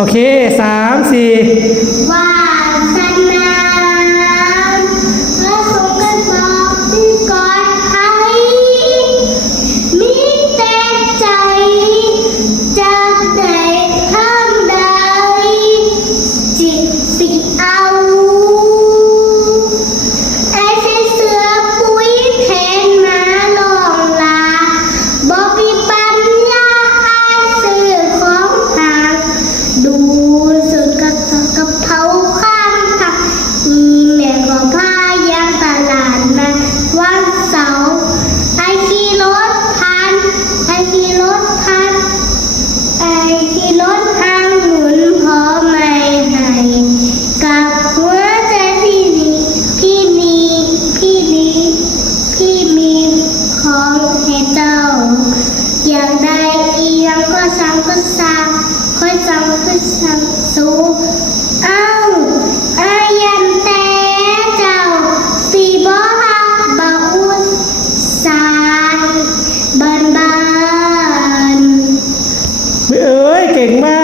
โอเคสามสี่ว่า งมาก